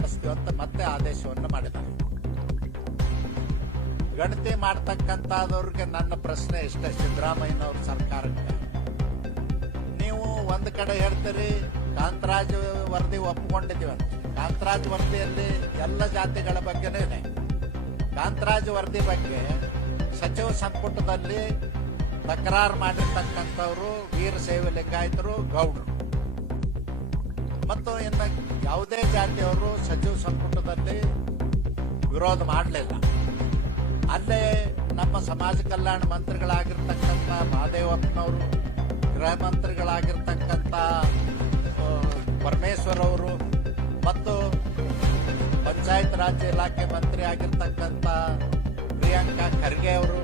ಮಾಡಿಸ್ತೀವಿ ಅಂತ ಮತ್ತೆ ಆದೇಶವನ್ನು ಮಾಡಿದ್ದಾರೆ. ಗಣತಿ ಮಾಡ್ತಕ್ಕಂಥವ್ರಿಗೆ ನನ್ನ ಪ್ರಶ್ನೆ ಇಷ್ಟೇ, ಸಿದ್ದರಾಮಯ್ಯನವ್ರ ಸರ್ಕಾರಕ್ಕೆ, ನೀವು ಒಂದ್ ಕಡೆ ಹೇಳ್ತೀರಿ ಕಾಂತರಾಜ್ ವರದಿ ಒಪ್ಪಿಕೊಂಡಿದ್ದೀವಿ ಅಂತ. ಕಾಂತರಾಜ್ ವರದಿಯಲ್ಲಿ ಎಲ್ಲ ಜಾತಿಗಳ ಬಗ್ಗೆನೇ ಇದೆ. ಕಾಂತರಾಜ್ ವರದಿ ಬಗ್ಗೆ ಸಚಿವ ಸಂಪುಟದಲ್ಲಿ ತಕರಾರು ಮಾಡಿರ್ತಕ್ಕಂಥವ್ರು ವೀರಶೈವ ಲಿಂಗಾಯತರು, ಗೌಡ್ರು ಮತ್ತು ಇನ್ನು ಯಾವುದೇ ಜಾತಿಯವರು ಸಚಿವ ಸಂಪುಟದಲ್ಲಿ ವಿರೋಧ ಮಾಡಲಿಲ್ಲ. ಅಲ್ಲೇ ನಮ್ಮ ಸಮಾಜ ಕಲ್ಯಾಣ ಮಂತ್ರಿಗಳಾಗಿರ್ತಕ್ಕಂಥ ಮಹದೇವಪ್ಪನವರು, ಗೃಹ ಮಂತ್ರಿಗಳಾಗಿರ್ತಕ್ಕಂಥ ಪರಮೇಶ್ವರ್ ಅವರು ಮತ್ತು ಪಂಚಾಯತ್ ರಾಜ್ ಇಲಾಖೆ ಮಂತ್ರಿ ಆಗಿರ್ತಕ್ಕಂಥ ಪ್ರಿಯಾಂಕಾ ಖರ್ಗೆ ಅವರು